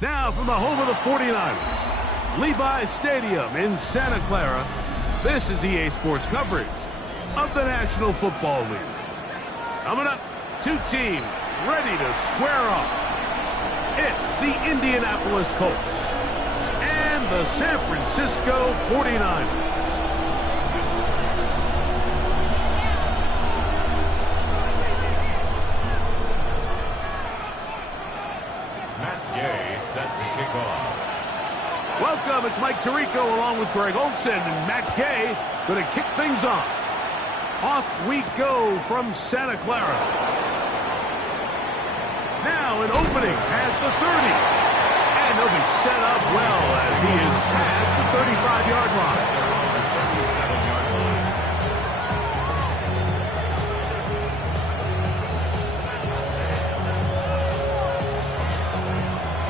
Now from the home of the 49ers, Levi's Stadium in Santa Clara, this is EA Sports coverage of the National Football League. Coming up, two teams ready to square off. It's the Indianapolis Colts and the San Francisco 49ers. Welcome, it's Mike Tirico along with Greg Olsen and Matt Gay going to kick things off. Off we go from Santa Clara. Now an opening past the 30. And he'll be set up well as he is past the 35-yard line.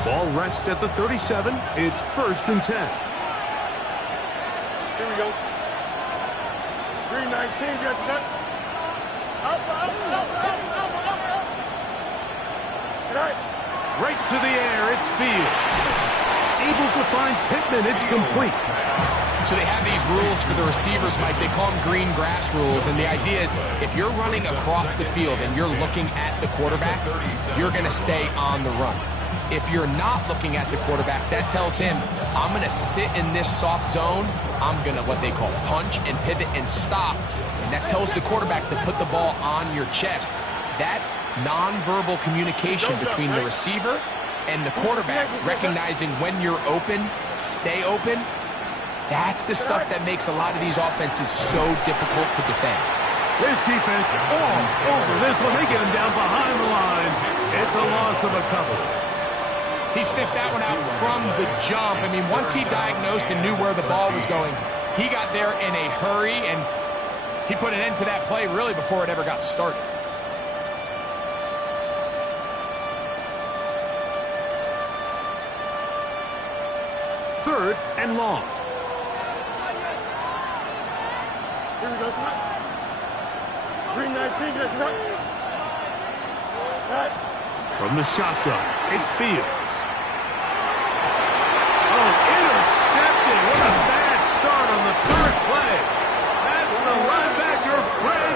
Ball rests at the 37. It's 1st and 10. Here we go. 319, get that. Up. Right to the air, it's Fields. Able to find Pittman, it's complete. So they have these rules for the receivers, Mike. They call them green grass rules, and the idea is if you're running across the field and you're looking at the quarterback, you're going to stay on the run. If you're not looking at the quarterback, that tells him, I'm going to sit in this soft zone. I'm going to, what they call, punch and pivot and stop. And that tells the quarterback to put the ball on your chest. That nonverbal communication between the receiver and the quarterback, recognizing when you're open, stay open, that's the stuff that makes a lot of these offenses so difficult to defend. This defense all over this one. They get him down behind the line. It's a loss of a couple. He sniffed that one out from the jump. I mean, once he diagnosed and knew where the ball was going, he got there in a hurry, and he put an end to that play really before it ever got started. Third and long. Here we go, son. 319, get that. From the shotgun, it's Fields. Intercepted. What a bad start on the third play. That's the linebacker, Fred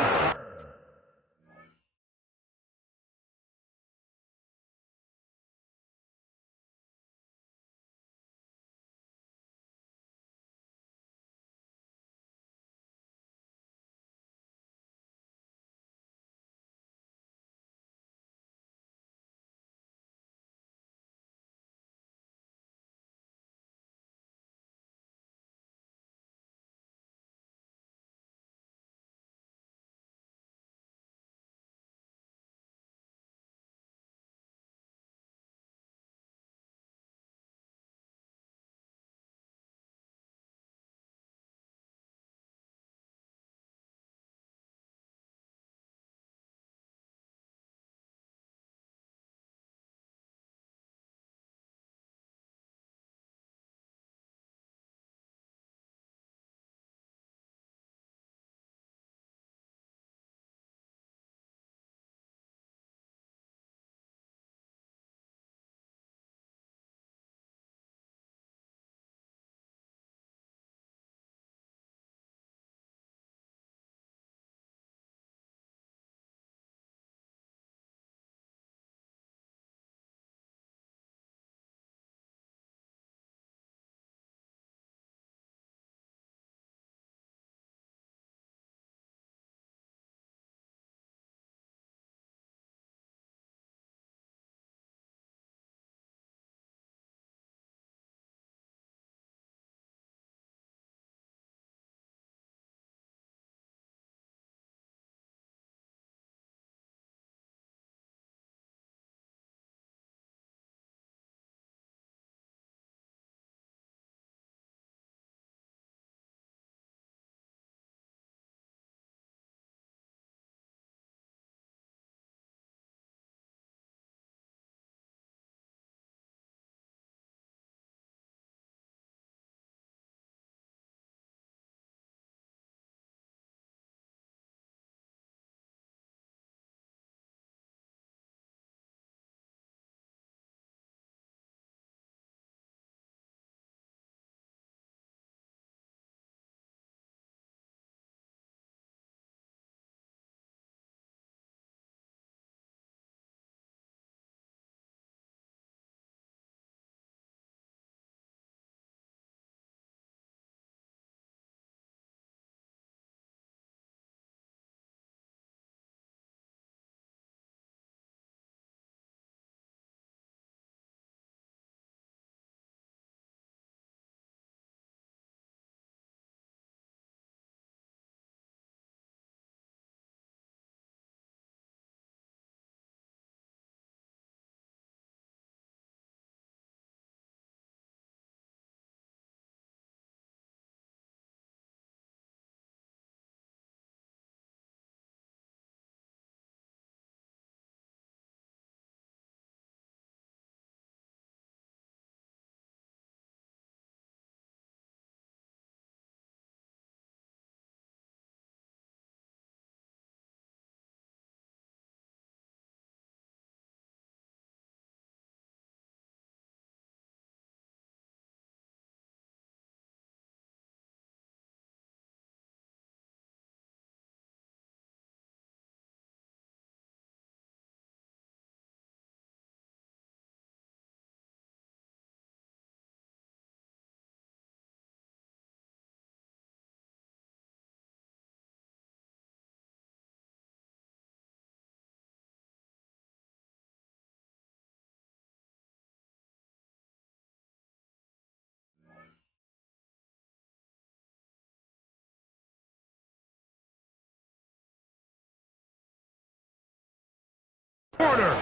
Corner.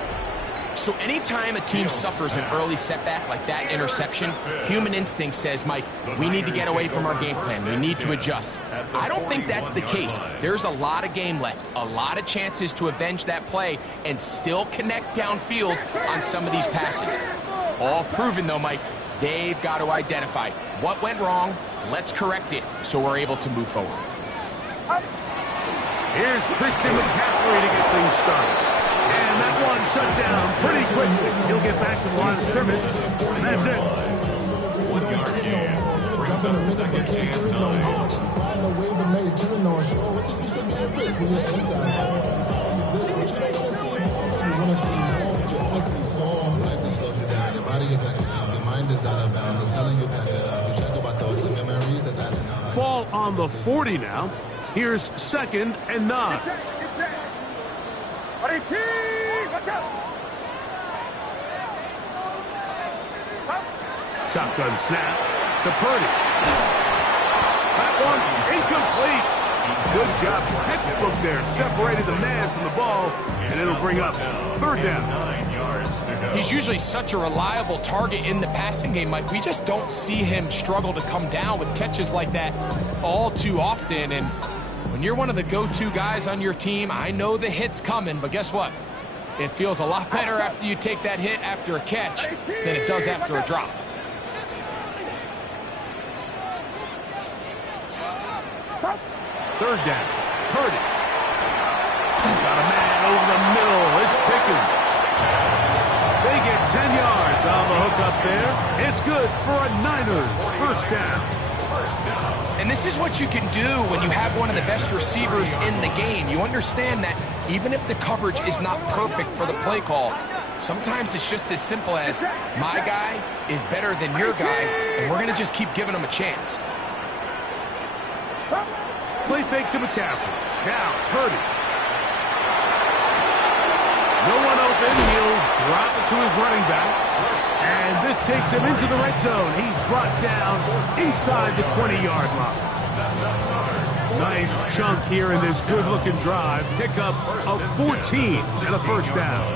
So anytime a team suffers an early setback like that interception, human instinct says, Mike, we need to get away from our game plan. We need to adjust. I don't think that's the case. There's a lot of game left, a lot of chances to avenge that play and still connect downfield on some of these passes. All proven, though, Mike, they've got to identify what went wrong. Let's correct it so we're able to move forward. Here's Christian McCaffrey to get things started. And that one shut down pretty quickly. He'll get back to the line of scrimmage, and that's it. 1 yard gain. Brings up second and 9. Ball on the 40 now. Here's 2nd and 9. Shotgun snap to Purdy. That one incomplete. Good job. Textbook there. Separated the man from the ball, and it'll bring up 3rd down. He's usually such a reliable target in the passing game, Mike. We just don't see him struggle to come down with catches like that all too often. And when you're one of the go-to guys on your team, I know the hit's coming, but guess what? It feels a lot better after you take that hit after a catch than it does after a drop. Third down. Purdy. Got a man over the middle. It's Pickens. They get 10 yards on the hook up there. It's good for a Niners first down. And this is what you can do when you have one of the best receivers in the game. You understand that even if the coverage is not perfect for the play call, sometimes it's just as simple as my guy is better than your guy, and we're going to just keep giving him a chance. Play fake to McCaffrey. Now, Purdy. No one open. He'll drop it to his running back. And this takes him into the red zone. He's brought down inside the 20-yard line. Nice chunk here in this good-looking drive. Pickup of 14 and a first down.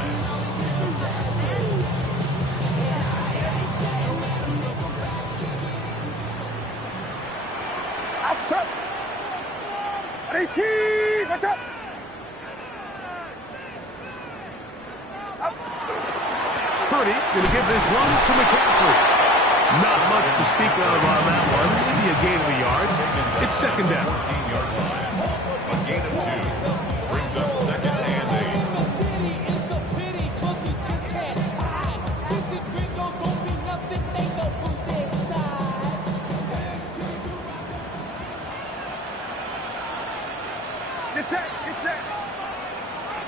Outside. 18. What's up? Purdy going to give this one to McCaffrey. Not much to speak of on that one. Maybe a gain of a yard. It's 2nd down. A gain of 2. Brings up 2nd and 8. Get set. Get set.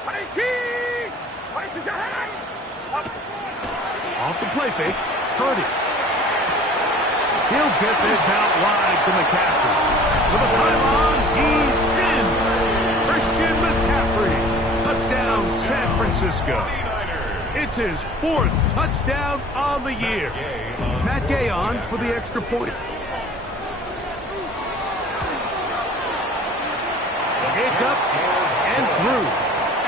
18. Right to the hand. Off the play fake, Purdy. He'll get this out wide to McCaffrey. With a pylon, he's in. Christian McCaffrey. Touchdown, San Francisco. It's his 4th touchdown on the year. Matt Gay on for the extra point. It's up and through.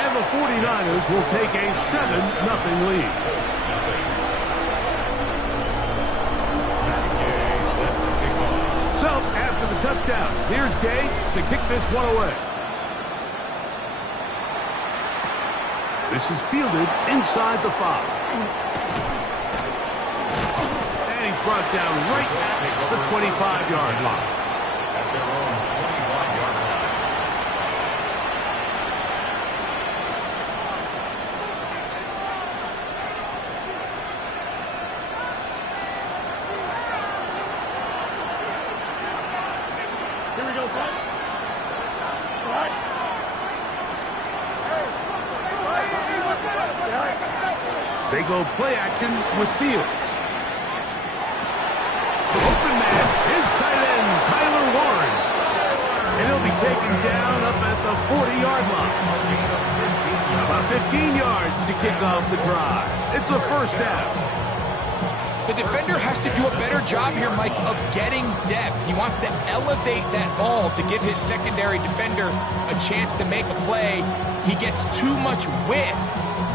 And the 49ers will take a 7-0 lead. So, after the touchdown, here's Gay to kick this one away. This is fielded inside the 5. And he's brought down right at the 25-yard line. At their own 25-yard line. Here we go, son. All right. They go play action with Fields. Open man, his tight end, Tyler Warren. And he'll be taken down up at the 40-yard line. About 15 yards to kick off the drive. It's a first down. The defender has to do a better job here, Mike, of getting depth. He wants to elevate that ball to give his secondary defender a chance to make a play. He gets too much width,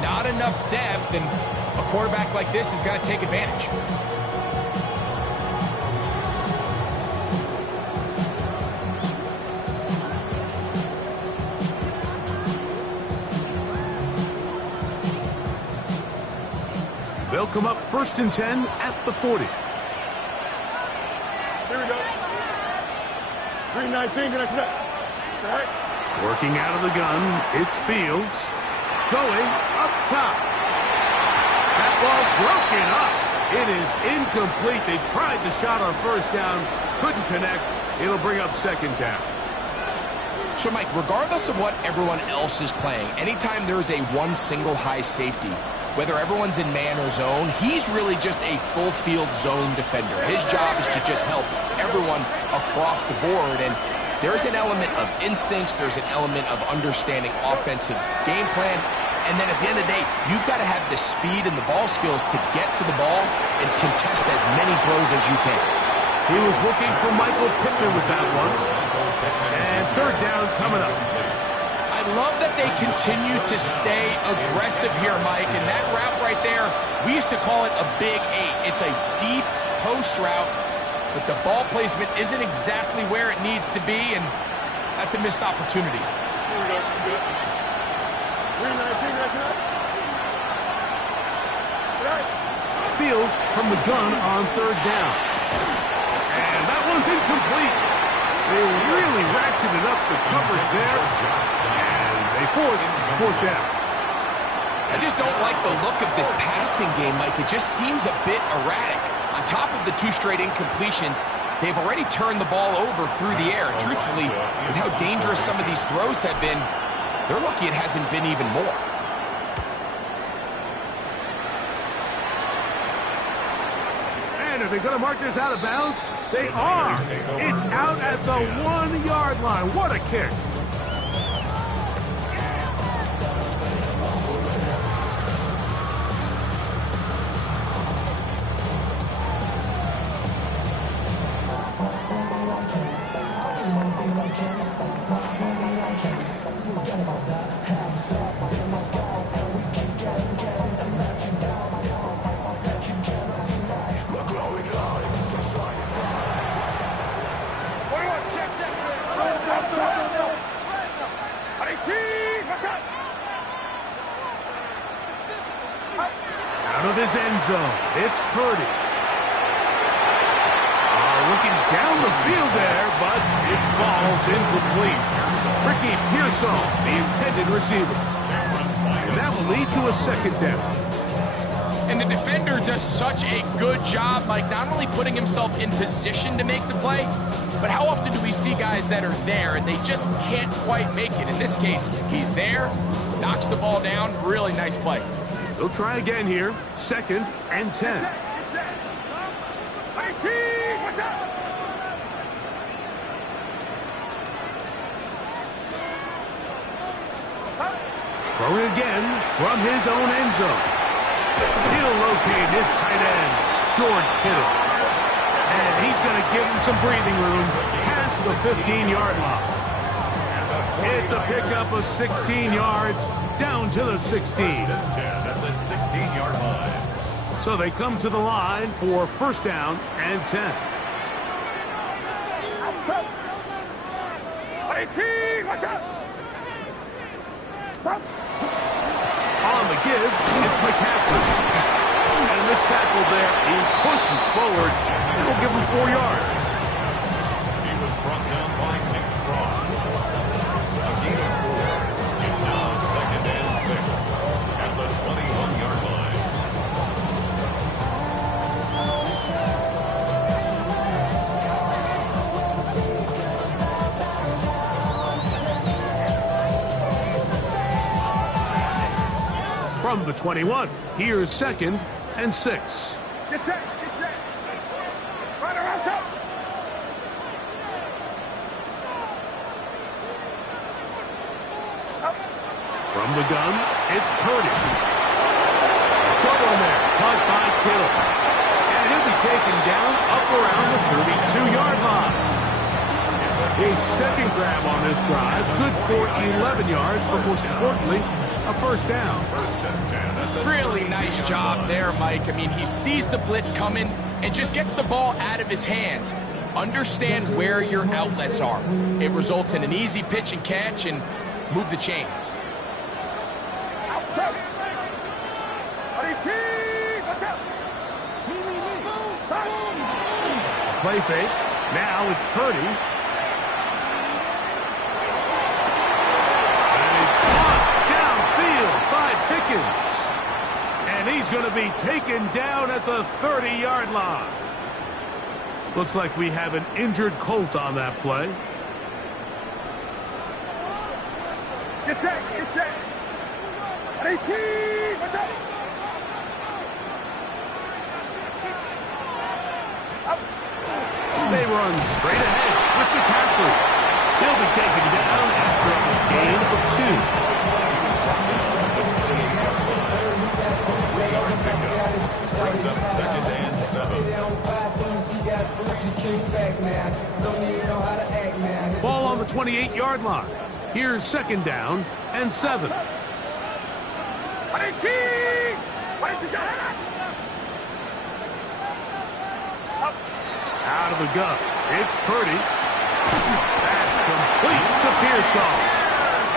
not enough depth, and a quarterback like this is going to take advantage. They'll come up 1st and 10 at the 40. Here we go. 319, can I connect? All right. Working out of the gun, it's Fields. Going up top. That ball broken up. It is incomplete. They tried the shot on 1st down. Couldn't connect. It'll bring up 2nd down. So, Mike, regardless of what everyone else is playing, anytime there's a one single high safety, whether everyone's in man or zone, he's really just a full field zone defender. His job is to just help everyone across the board. And there's an element of instincts. There's an element of understanding offensive game plan. And then at the end of the day, you've got to have the speed and the ball skills to get to the ball and contest as many throws as you can. He was looking for Michael Pittman with that one. And 3rd down coming up. I love that they continue to stay aggressive here, Mike. And that route right there, we used to call it a big 8. It's a deep post route, but the ball placement isn't exactly where it needs to be, and that's a missed opportunity. Here we go. Good. 319, can I connect? All right. Fields from the gun on 3rd down. And that one's incomplete. They really ratcheted up the coverage there. And they force 4th down. I just don't like the look of this passing game, Mike. It just seems a bit erratic. On top of the 2 straight incompletions, they've already turned the ball over through the air. Truthfully, with how dangerous some of these throws have been, they're lucky it hasn't been even more. And are they going to mark this out of bounds? They are. It's out at the 1-yard line. What a kick. Out of his end zone, it's Purdy. Looking down the field there, but it falls incomplete. Ricky Pearsall, the intended receiver. And that will lead to a 2nd down. And the defender does such a good job, Mike, not only putting himself in position to make the play, but how often do we see guys that are there and they just can't quite make it? In this case, he's there, knocks the ball down, really nice play. They'll try again here, 2nd and 10. Throwing again from his own end zone. He'll locate his tight end, George Kittle. And he's going to give him some breathing room past the 15-yard line. It's a pickup of 16 yards down to the 16. At the 16-yard line. So they come to the line for 1st down and 10. On the give, it's McCaffrey. And this tackle there, he pushes forward. It'll give him 4 yards. He was brought down by Nick Cross. A gain of 4. It's now 2nd and 6 at the 21-yard line. From the 21, here's 2nd and 6. Get set. Right around set. From the gun, it's Purdy. Short one there, caught by Kittle. And he'll be taken down up around the 32-yard line. His 2nd grab on this drive, good for 11 yards, but most importantly, a first down. First and 10 at the Really nice job there, Mike. I mean, he sees the blitz coming and just gets the ball out of his hands. Understand where your outlets are. It results in an easy pitch and catch and move the chains. Play fake. Now it's Purdy. And he's caught downfield by Pickens. And he's going to be taken down at the 30-yard line. Looks like we have an injured Colt on that play. Get set, get set. 18, watch out. They run straight ahead with McCaffrey. He'll be taken down after a gain of 2. brings up second and 7. Ball on the 28-yard line. Here's second down and 7. Out of the gun. It's Purdy. That's complete to Pearsall.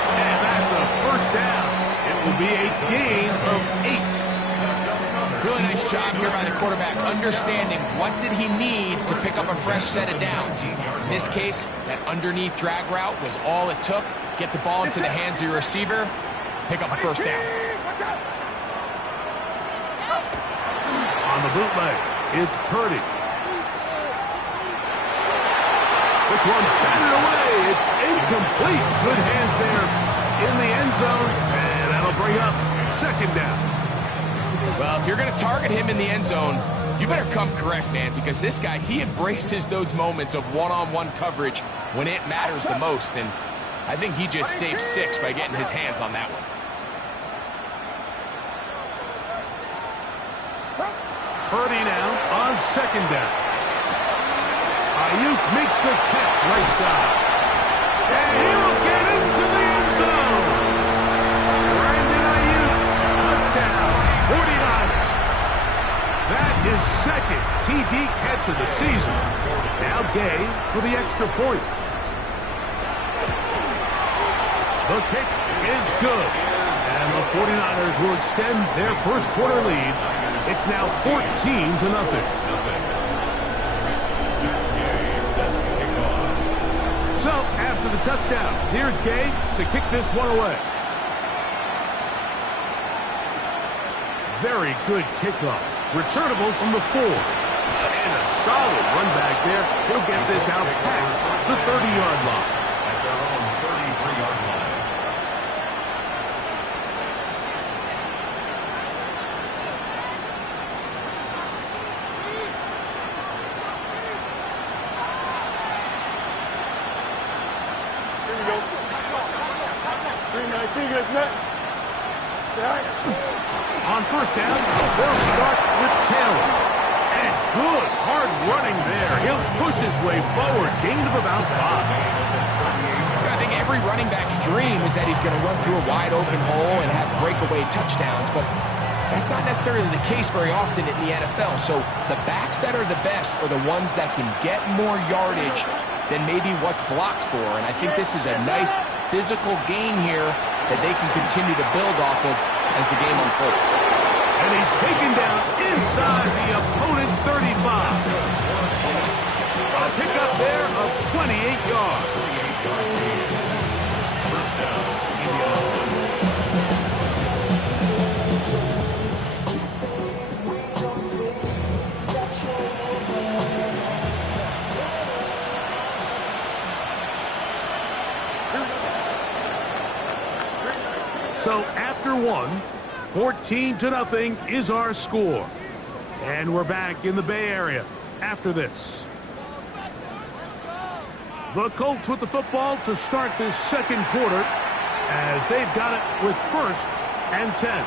And that's a first down. It will be a gain of 8. Really nice job here by the quarterback, understanding what did he need to pick up a fresh set of downs. In this case, that underneath drag route was all it took. Get the ball into the hands of your receiver, pick up a first down. On the bootleg, it's Purdy. This one batted away. It's incomplete. Good hands there in the end zone, and that'll bring up second down. Well, if you're going to target him in the end zone, you better come correct, man, because this guy, he embraces those moments of one-on-one coverage when it matters the most, and I think he just saved 6 by getting his hands on that one. Purdy now on second down. Ayuk makes the catch right side. And he'll get into the end zone. Brandon Ayuk, touchdown, 49ers. That is second TD catch of the season. Now Gay for the extra point. The kick is good. And the 49ers will extend their first quarter lead. It's now 14-0. So, after the touchdown, here's Gay to kick this one away. Very good kickoff. Returnable from the 4. And a solid run back there. He'll get this out past the 30-yard line. At their own 33-yard line. On first down, they'll start with Taylor. And good, hard running there. He'll push his way forward. Gain of about 5. I think every running back's dream is that he's going to run through a wide open hole and have breakaway touchdowns, but that's not necessarily the case very often in the NFL. So the backs that are the best are the ones that can get more yardage than maybe what's blocked for. And I think this is a nice physical gain here that they can continue to build off of as the game unfolds. And he's taken down inside the opponent's 35. A pickup there of 28 yards. First down, Indianapolis. So after 1, 14-0 is our score. And we're back in the Bay Area after this. The Colts with the football to start this second quarter as they've got it with first and 10.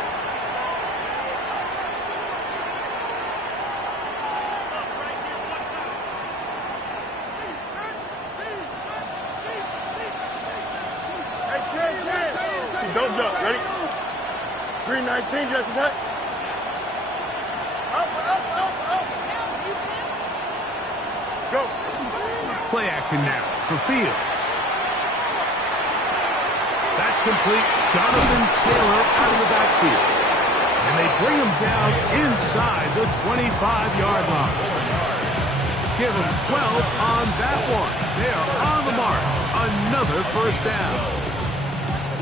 Don't jump. Ready? Green 19, just that. Up. Go. Play action now for Fields. That's complete. Jonathan Taylor out of the backfield. And they bring him down inside the 25-yard line. Give him 12 on that one. They are on the mark. Another first down.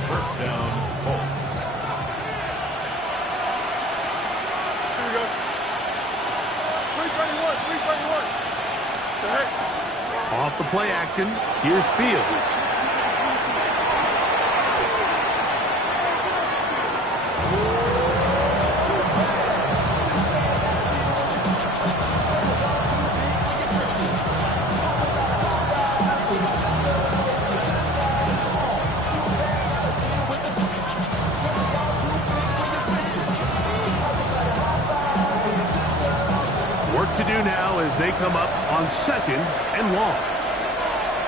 First down, Colts. Here we go. 331. So, hey. Off the play action, here's Fields. Work to do now as they come up on 2nd and long.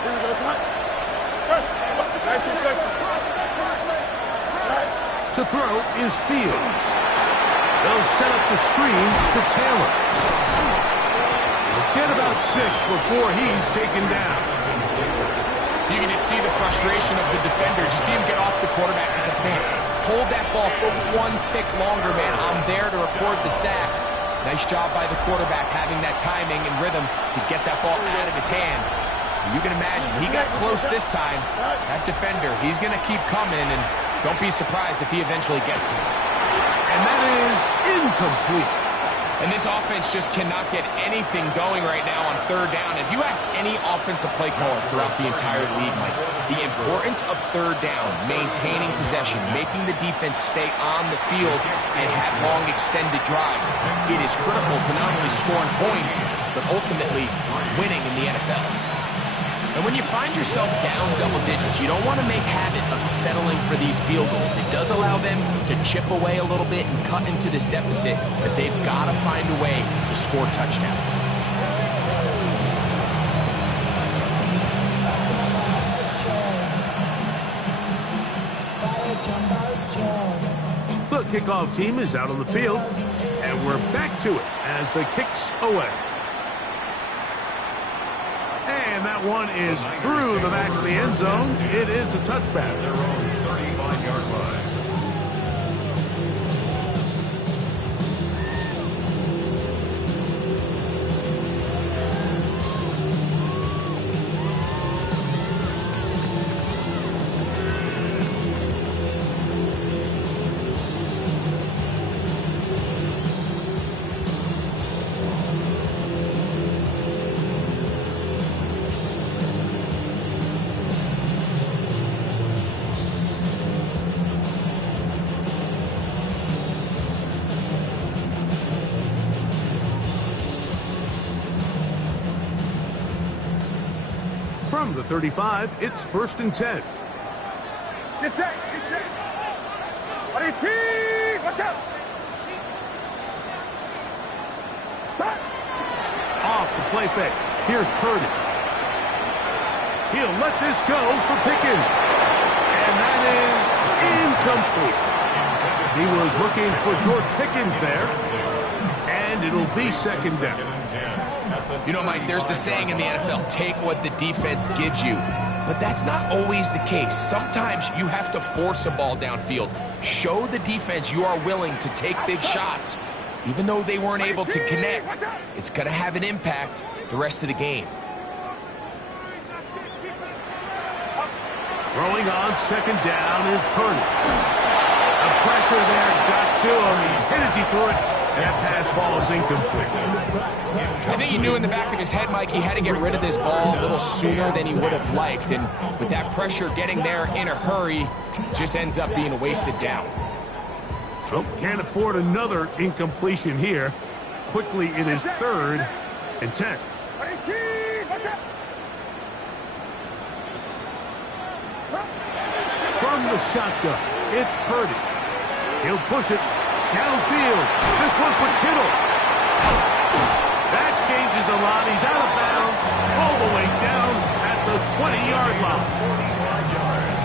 Here we go, son. Jackson. 19 Jackson. To throw is Fields. They'll set up the screens to Taylor. He'll get about 6 before he's taken down. You can just see the frustration of the defender. You see him get off the quarterback. He's like, man, hold that ball for 1 tick longer, man. I'm there to record the sack. Nice job by the quarterback having that timing and rhythm to get that ball out of his hand. You can imagine, he got close this time. That defender, he's going to keep coming, and don't be surprised if he eventually gets to him. And that is incomplete. And this offense just cannot get anything going right now on 3rd down. If you ask any offensive play caller throughout the entire league, Mike, the importance of 3rd down, maintaining possession, making the defense stay on the field and have long extended drives, it is critical to not only scoring points, but ultimately winning in the NFL. And when you find yourself down double digits, you don't want to make habit of settling for these field goals. It does allow them to chip away a little bit and cut into this deficit, but they've got to find a way to score touchdowns. The kickoff team is out on the field, and we're back to it as the kick's away. And that one is through the back of the end zone. It is a touchback. Their own 35-yard line. From the 35, it's 1st and 10. Get set. What is he? Watch out. Stop. Off the play fake. Here's Purdy. He'll let this go for Pickens. And that is incomplete. He was looking for George Pickens there. And it'll be 2nd down. You know, Mike, there's the saying in the NFL, take what the defense gives you. But that's not always the case. Sometimes you have to force a ball downfield. Show the defense you are willing to take big shots. Even though they weren't able to connect, it's going to have an impact the rest of the game. Throwing on 2nd down is Purdy. The pressure there got to him. He's hit as he threw it. And that pass ball is incomplete. I think he knew in the back of his head, Mike, he had to get rid of this ball a little sooner than he would have liked. And with that pressure getting there in a hurry, just ends up being a wasted down. Well, can't afford another incompletion here. Quickly, it is 3rd and 10. From the shotgun, it's Purdy. He'll push it downfield. This one for Kittle. That changes a lot. He's out of bounds all the way down at the 20-yard line.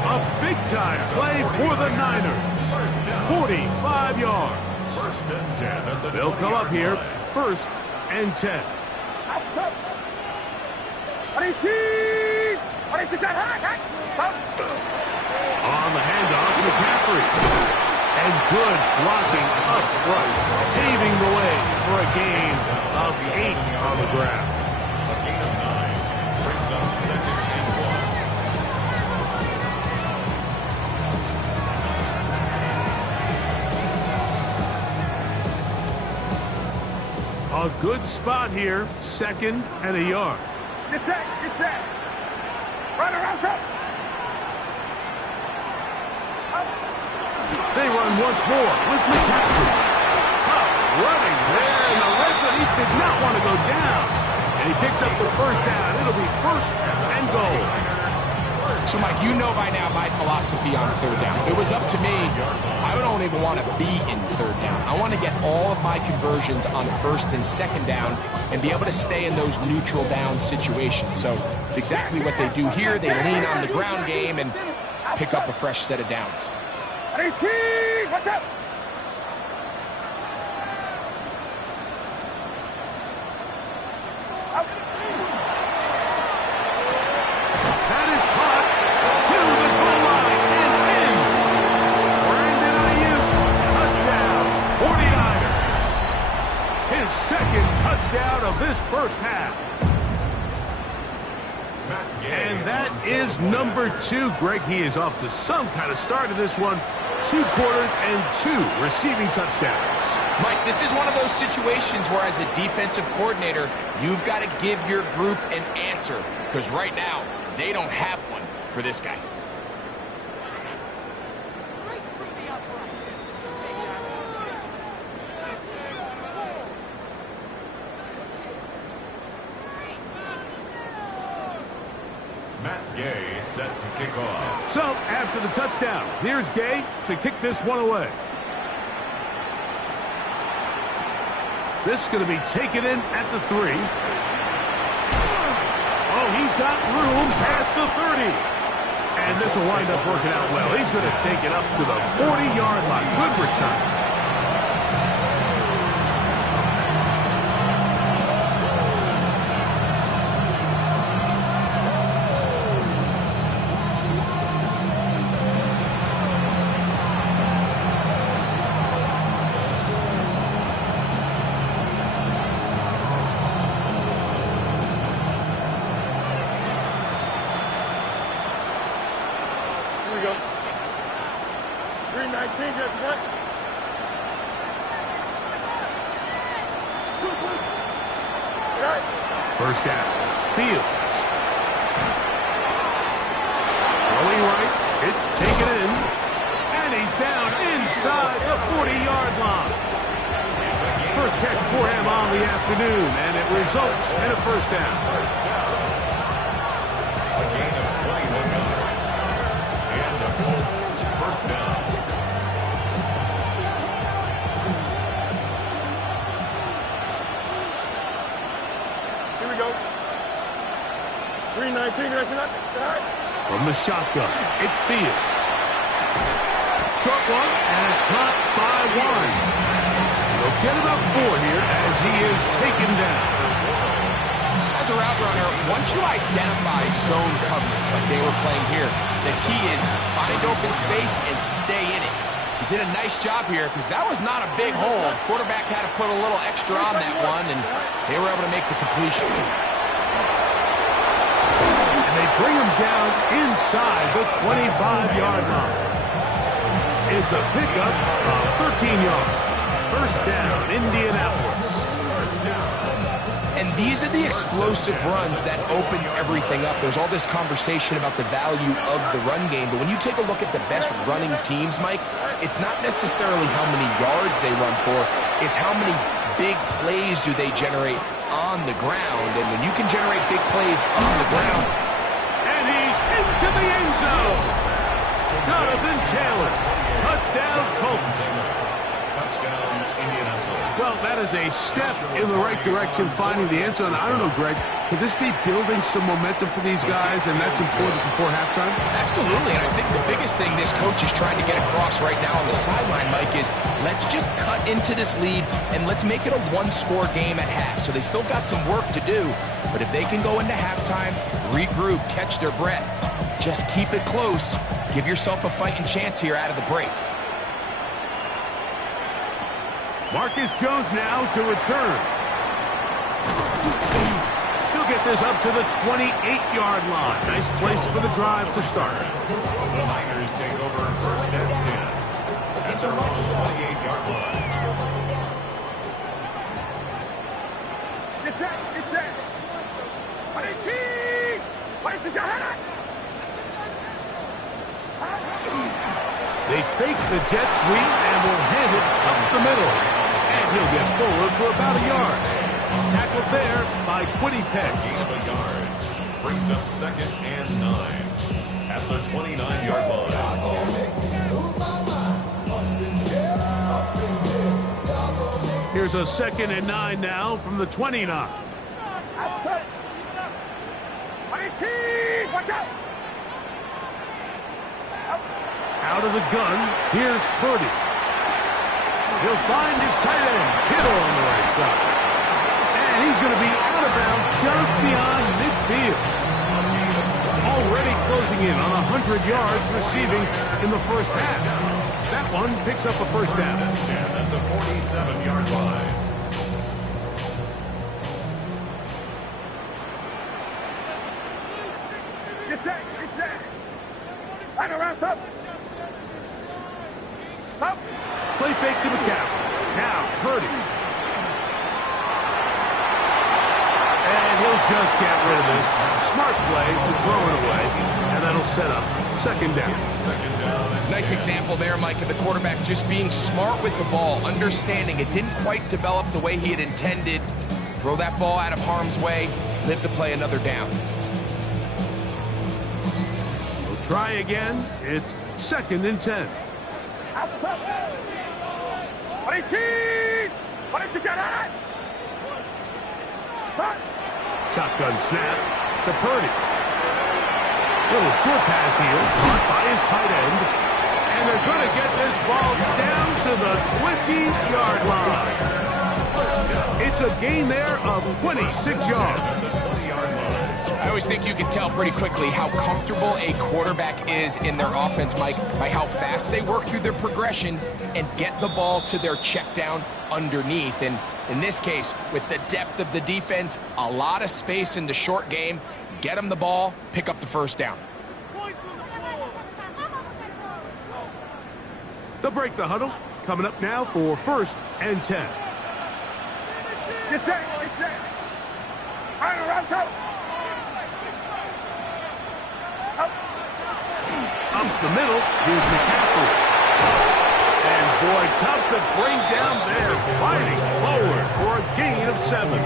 A big-time play for the Niners. 45 yards. First and 10 at the They'll come up here, 20-yard line. first and 10. On the handoff, McCaffrey. And good blocking up front, paving the way for a gain of 8 on the ground. A gain of 9 brings up second and 1. A good spot here, second and a yard. Get set. Get set. Run around, up. They run once more with McCaffrey. Tough running there in the red zone. He did not want to go down. And he picks up the first down. It'll be first and goal. So, Mike, you know by now my philosophy on third down. If it was up to me, I don't even want to be in third down. I want to get all of my conversions on first and second down and be able to stay in those neutral down situations. So it's exactly what they do here. They lean on the ground game and pick up a fresh set of downs. What's up? That is caught to the goal line and in. Brandon Ayuk, touchdown, 49ers. His second touchdown of this first half. And that is number 2. Greg, he is off to some kind of start in this one. 2 quarters and 2 receiving touchdowns. Mike, this is one of those situations where as a defensive coordinator, you've got to give your group an answer. Because right now, they don't have one for this guy. Matt Gay set to kick off. So, after the touchdown, here's Gay to kick this one away. This is going to be taken in at the 3. Oh, he's got room past the 30. And this will wind up working out well. He's going to take it up to the 40-yard line. Good return. Here we go. 319, you have to what? Right. First down. Fields. Throwing right. It's taken in. And he's down inside the 40-yard line. First catch for him on the afternoon, and it results in a first down. A gain of 21 yards. And the Colts first down. Here we go. 319, you have to what? From the shotgun, it's Fields. Short one, and it's caught by Wines. They'll get about 4 here as he is taken down. As a route runner, once you identify zone coverage like they were playing here, the key is find open space and stay in it. He did a nice job here because that was not a big hole. Quarterback had to put a little extra on that one, and they were able to make the completion. And they bring him down inside the 25-yard line. It's a pickup of 13 yards. First down, Indianapolis. And these are the explosive runs that open everything up. There's all this conversation about the value of the run game, but when you take a look at the best running teams, Mike, it's not necessarily how many yards they run for, it's how many big plays do they generate on the ground. And when you can generate big plays on the ground. And he's into the end zone. Jonathan Taylor. Touchdown, Colts. Touchdown, Indianapolis. Well, that is a step in the right direction, finding the end zone. I don't know, Greg. Could this be building some momentum for these guys, and that's important before halftime? Absolutely, and I think the biggest thing this coach is trying to get across right now on the sideline, Mike, is let's just cut into this lead and let's make it a one-score game at half. So they still got some work to do, but if they can go into halftime, regroup, catch their breath, just keep it close, give yourself a fighting chance here out of the break. Marcus Jones now to return. He'll get this up to the 28-yard line. Nice place for the drive to start. The Niners take over first and 10 at their own 28-yard line. Get set, get set. They fake the jet sweep and will hand it up the middle. And he'll get forward for about a yard. He's tackled there by Quiddy Peck. Gain of a yard. Brings up second and 9 at the 29-yard line. Here's a 2nd and 9 now from the 29. Outside. Watch out. Out of the gun, here's Purdy. He'll find his tight end, Kittle, on the right side. And he's going to be out of bounds just beyond midfield. Already closing in on 100 yards receiving in the first half. That one picks up a first down. 10 at the 47-yard line. Get set, get set. Line around, up. Up. Play fake to McCaffrey. Now, Purdy. And he'll just get rid of this. Smart play to throw it away. And that'll set up 2nd down. Second down. Nice example there, Mike, of the quarterback just being smart with the ball, understanding it didn't quite develop the way he had intended. Throw that ball out of harm's way, live to play another down. We'll try again. It's 2nd and 10. Outside. Shotgun snap to Purdy. Little short pass here, caught by his tight end. And they're going to get this ball down to the 20-yard line. It's a gain there of 26 yards. I always think you can tell pretty quickly how comfortable a quarterback is in their offense, Mike, by how fast they work through their progression and get the ball to their check down underneath. And in this case, with the depth of the defense, a lot of space in the short game, get them the ball, pick up the first down. They'll break the huddle. Coming up now for 1st and 10. Get set, get set. Line around, up. Up the middle, here's McCaffrey. And boy, tough to bring down there, fighting forward for a gain of 7.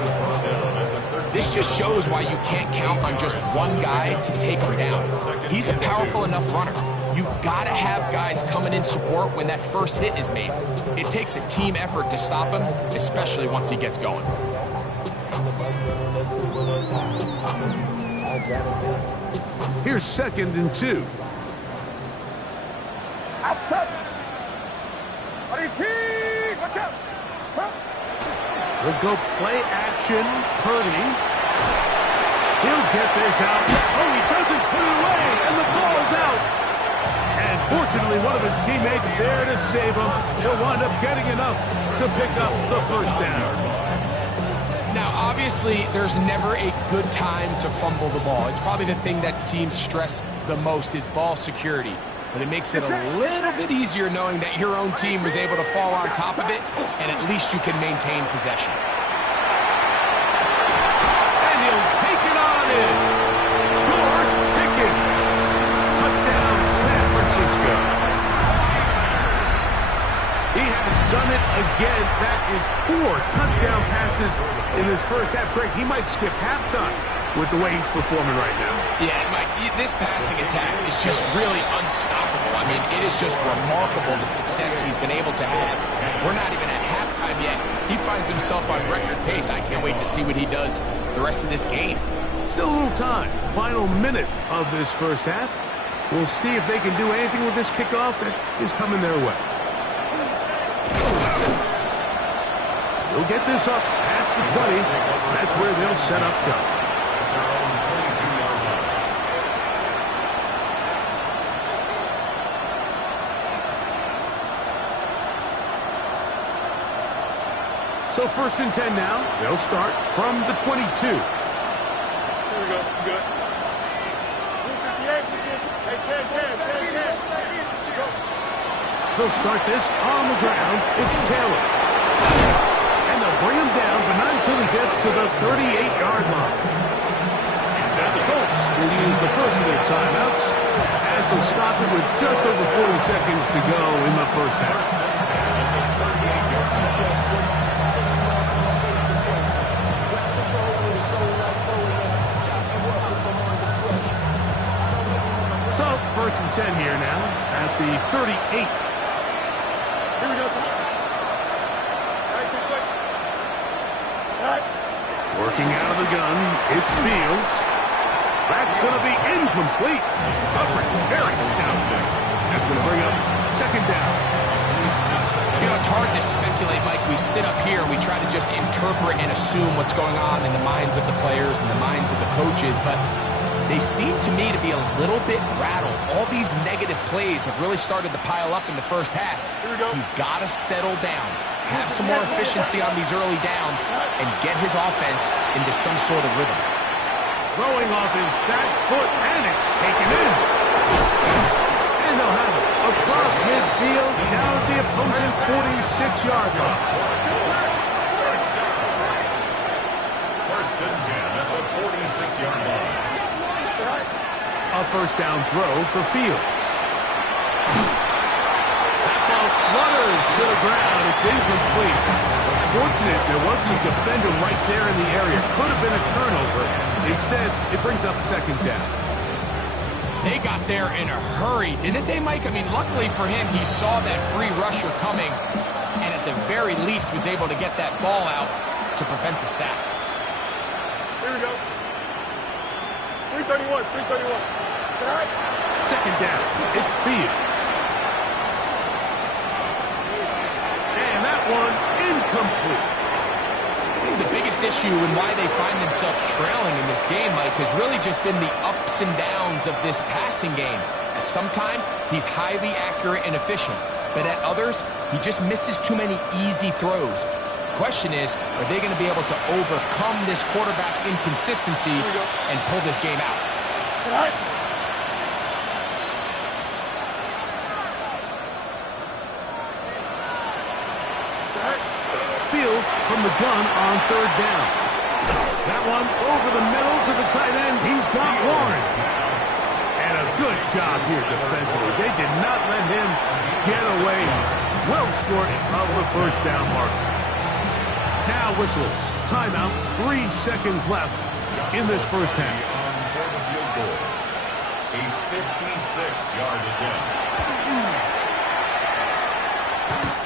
This just shows why you can't count on just one guy to take him down. He's a powerful enough runner. You've got to have guys coming in support when that first hit is made. It takes a team effort to stop him, especially once he gets going. Here's 2nd and 2. Outside. Watch out. We'll go play action. Purdy. He'll get this out. Oh, he doesn't put it away, and the ball's out. And fortunately, one of his teammates there to save him. He'll wind up getting enough to pick up the first down. Now, obviously, there's never a good time to fumble the ball. It's probably the thing that teams stress the most is ball security. But it makes it a little bit easier knowing that your own team was able to fall on top of it, and at least you can maintain possession. And he'll take it on in. George Pickens. Touchdown, San Francisco. He has done it again. That is 4 touchdown passes in his first half. Greg, he might skip halftime with the way he's performing right now. Yeah, Mike, this passing attack is just really unstoppable. I mean, it is just remarkable the success he's been able to have. We're not even at halftime yet. He finds himself on record pace. I can't wait to see what he does the rest of this game. Still a little time. Final minute of this first half. We'll see if they can do anything with this kickoff that is coming their way. They'll get this up past the 20. That's where they'll set up shop. Their own 22-yard line. So 1st and 10 now. They'll start from the 22. Here we go. Good. 258. Hey, 10. Go. They'll start this on the ground. It's Taylor. And they'll bring him down, but not until he gets to the 38-yard line. And the Colts will use the first of their timeouts as they'll stop it with just over 40 seconds to go in the first half. So, 1st and 10 here now at the 38. Here we go, son. All right, take place. All right. Working out of the gun, it's Fields. That's going to be incomplete. Coverage very stout there. That's going to bring up 2nd down. You know, it's hard to speculate, Mike. We sit up here and we try to just interpret and assume what's going on in the minds of the players and the minds of the coaches, but they seem to me to be a little bit rattled. All these negative plays have really started to pile up in the first half. Here we go. He's got to settle down, have some more efficiency on these early downs, and get his offense into some sort of rhythm. Throwing off his back foot, and it's taken in. And they'll have it across midfield, down at the opposing 46-yard line. 1st and 10 at the 46-yard line. A 1st down throw for Fields. That ball flutters to the ground. It's incomplete. Fortunate there wasn't a defender right there in the area. Could have been a turnover. Instead, it brings up 2nd down. They got there in a hurry, didn't they, Mike? I mean, luckily for him, he saw that free rusher coming and at the very least was able to get that ball out to prevent the sack. Here we go. 331. Is that all right? 2nd down. It's Fields. And that one incomplete. The biggest issue and why they find themselves trailing in this game, Mike, has really just been the ups and downs of this passing game. At sometimes, he's highly accurate and efficient, but at others, he just misses too many easy throws. The question is, are they going to be able to overcome this quarterback inconsistency and pull this game out? All right. Fields from the gun on 3rd down. That one over the middle to the tight end. He's got Warren. And a good job here defensively. They did not let him get away well short of the 1st down mark. Now whistles. Timeout. 3 seconds left in this first half. For the field goal. A 56-yard attempt.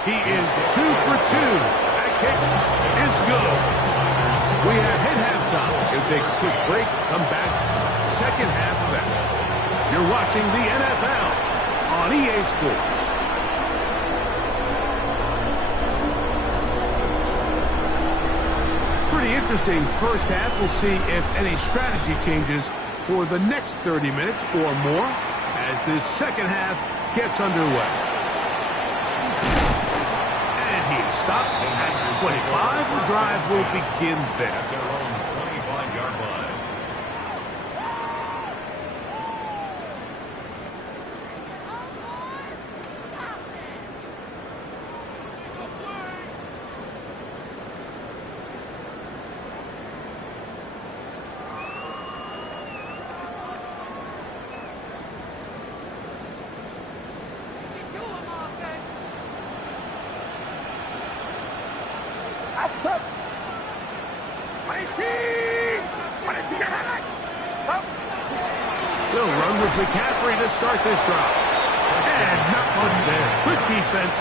He is 2 for 2. Kick is good. We have hit halftime. We'll take a quick break. Come back. 2nd half of that. You're watching the NFL on EA Sports. Pretty interesting first half. We'll see if any strategy changes for the next 30 minutes or more as this 2nd half gets underway. Stop at 25. The drive will begin there. At their own 25-yard line. They'll run with McCaffrey to start this drive. And not much there. Quick defense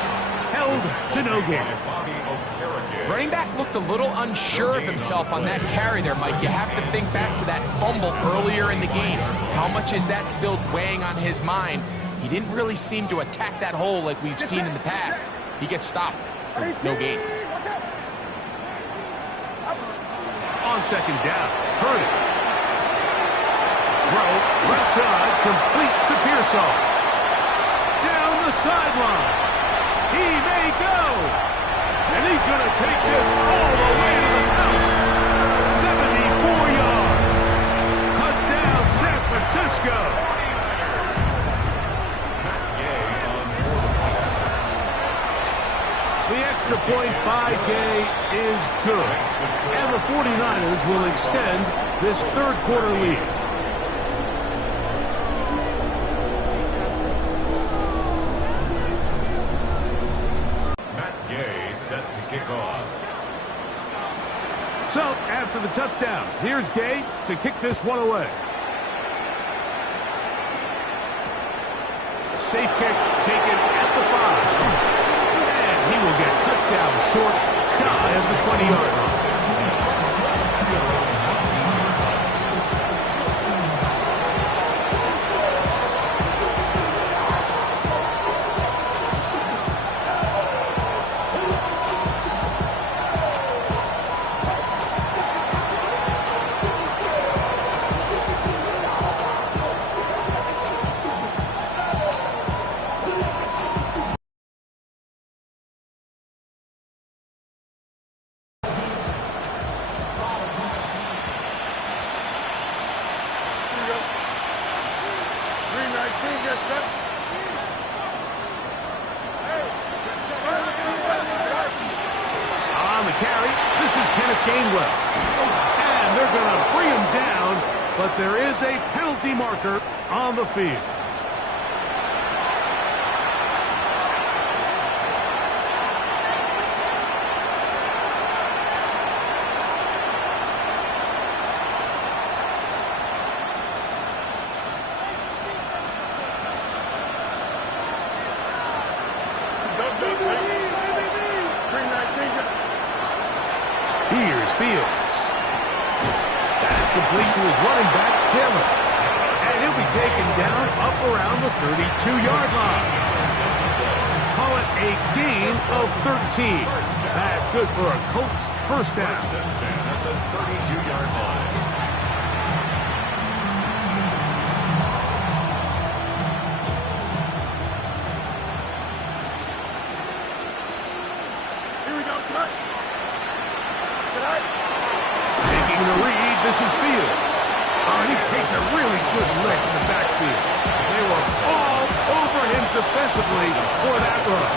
held to no gain. Bobby Okereke. Running back looked a little unsure of himself on that carry there, Mike. You have to think back to that fumble earlier in the game. How much is that still weighing on his mind? He didn't really seem to attack that hole like we've seen in the past. He gets stopped for no gain. On second down, heard it. Throw, left side, complete to Pearsall. Down the sideline. He may go. And he's going to take this all the way to the house. 74 yards. Touchdown, San Francisco. The extra point by Gay is good. And the 49ers will extend this third quarter lead. So, after the touchdown, here's Gay to kick this one away. A safe kick taken at the 5. And he will get cut down short, shy of the 20-yard line. On the carry, this is Kenneth Gainwell. And they're going to bring him down, but there is a penalty marker on the field. Here's Fields. That's complete to his running back, Taylor. And he'll be taken down up around the 32-yard line. Call it a gain of 13. That's good for a Colts first down. First and 10 at the 32-yard line. Taking the read, this is Fields. And he takes a really good lick in the backfield. They were all over him defensively for that run.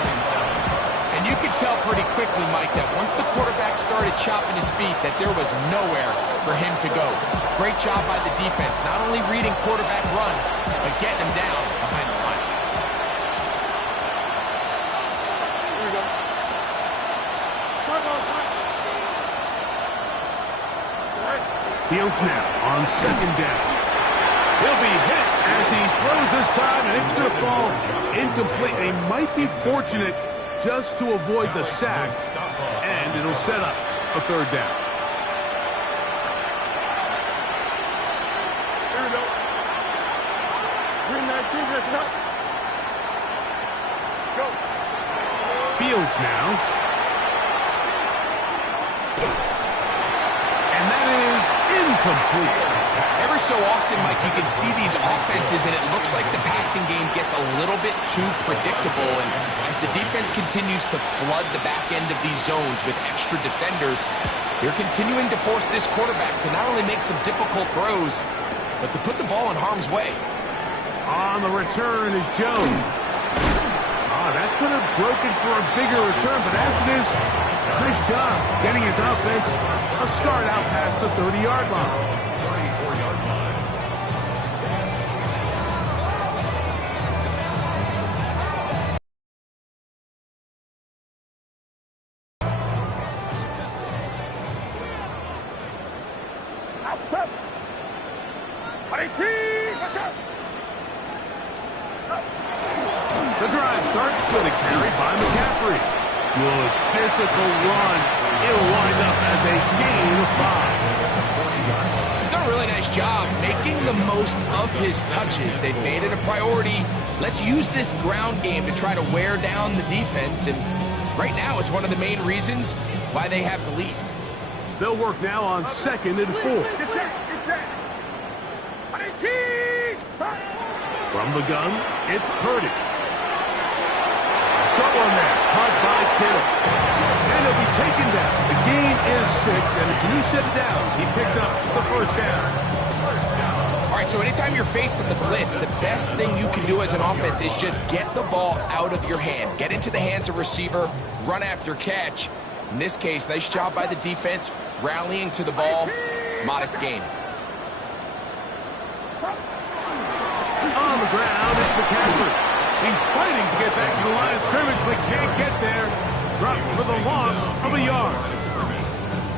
And you could tell pretty quickly, Mike, that once the quarterback started chopping his feet, that there was nowhere for him to go. Great job by the defense, not only reading quarterback run, but getting him down behind the line. Fields now on second down. He'll be hit as he throws this time, and it's going to fall incomplete. They might be fortunate just to avoid the sack, and it'll set up a third down. Here we go. Green 19, let's up. Go. Fields now. And that is incomplete. Ever so often, Mike, you can see these offenses, and it looks like the passing game gets a little bit too predictable. And as the defense continues to flood the back end of these zones with extra defenders, they're continuing to force this quarterback to not only make some difficult throws, but to put the ball in harm's way. On the return is Jones. That could have broken for a bigger return, but as it is, nice job getting his offense a start out past the 30-yard line. 34-yard line. Outside. 18, watch out. The drive starts with a carry by McCaffrey. Good physical run. It'll wind up as a gain of 5. He's done a really nice job making the most of his touches. They've made it a priority. Let's use this ground game to try to wear down the defense, and right now it's one of the main reasons why they have the lead. They'll work now on 2nd and 4. From the gun, it's Purdy. Short one there, caught by Kittle. And he'll be taken down. The gain is 6, and it's a new set of downs. He picked up the first down. All right, so anytime you're faced with the blitz, the best thing you can do as an offense is just get the ball out of your hand. Get into the hands of receiver, run after catch. In this case, nice job by the defense, rallying to the ball. Modest gain. On the ground, it's McCaffrey. He's fighting to get back to the line of scrimmage, but can't get there. Dropped for the loss of a yard.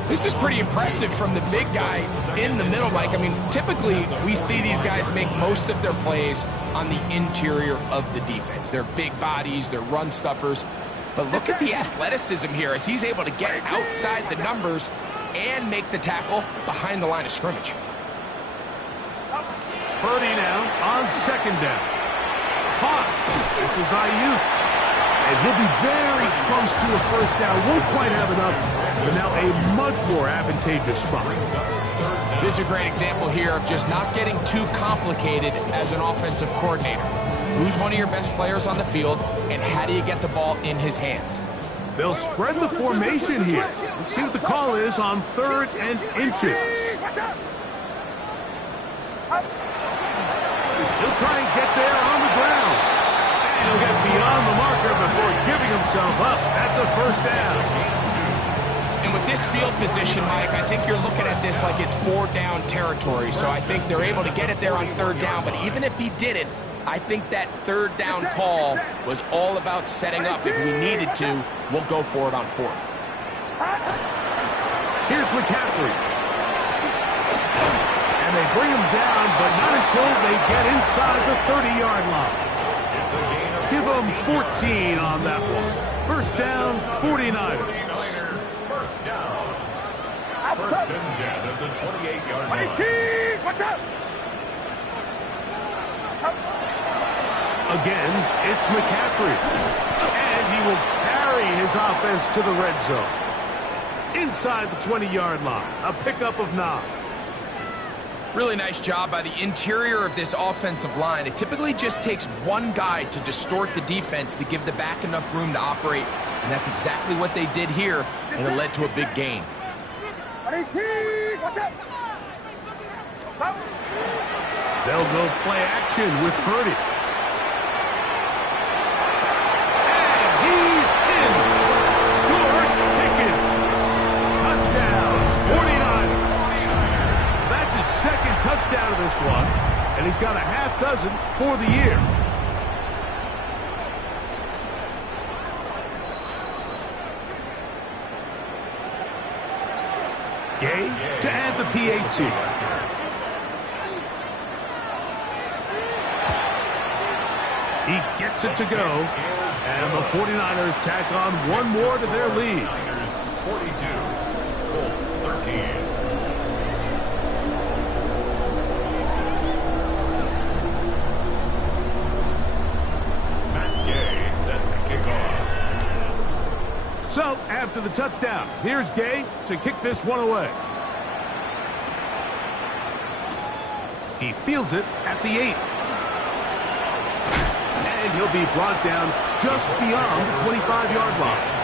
This is pretty impressive from the big guy in the middle, Mike. I mean, typically we see these guys make most of their plays on the interior of the defense. They're big bodies, they're run stuffers. But look at the athleticism here as he's able to get outside the numbers and make the tackle behind the line of scrimmage. Purdy now on 2nd down. Caught. This is Ayuk. And he'll be very close to a first down. Won't quite have enough, but now a much more advantageous spot. This is a great example here of just not getting too complicated as an offensive coordinator. Who's one of your best players on the field, and how do you get the ball in his hands? They'll spread the formation here. Let's see what the call is on 3rd and inches. He'll try and get there on the ground. And he'll get beyond the marker before giving himself up. That's a first down. And with this field position, Mike, I think you're looking at this like it's 4-down territory. So I think they're able to get it there on 3rd down. But even if he didn't, I think that 3rd down call was all about setting up. If we needed to, we'll go for it on 4th. Here's McCaffrey. And they bring him down, but not until they get inside the 30-yard line. Give them 14 on that one. First down, 49ers. First down. First and 10 at the 28-yard line. Again, it's McCaffrey. And he will carry his offense to the red zone. Inside the 20-yard line, a pickup of 9. Really nice job by the interior of this offensive line. It typically just takes one guy to distort the defense to give the back enough room to operate, and that's exactly what they did here, and it led to a big gain. They'll go play action with Purdy. And he's in. George Pickens. Touchdown, 49ers. That's his 2nd touchdown of this one, and he's got a half dozen for the year. Gay to add the PAT. He gets it to go, and the 49ers tack on one more to their lead. 42, Colts 13. So, after the touchdown, here's Gay to kick this one away. He fields it at the 8. And he'll be brought down just beyond the 25-yard line.